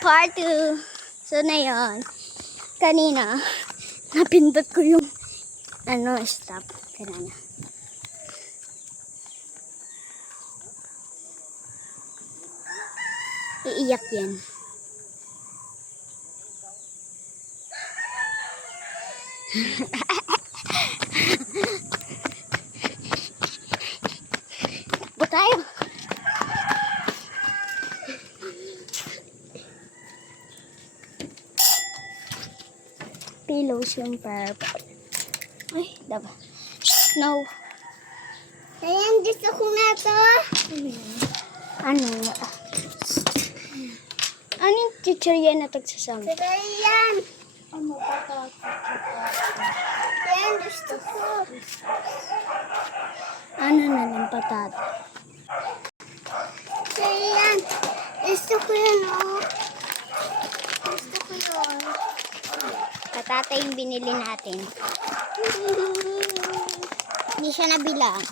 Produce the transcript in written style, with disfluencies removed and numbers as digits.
Part 2. So na yun. Kanina, napindot ko yung stop. Kanina. Iiyak yan. Takbo tayo. Pillows yung purple. Ay, diba? No. Ayan, gusto ko na to. Ano? Ano yung chichirya na tagsasama? Pero yan. Ano pa Ayan, gusto ko. Ano na ng patata? Ayan. Gusto ko yan, oh. Gusto ko yun. Patata yung binili natin. Hindi siya nabilang.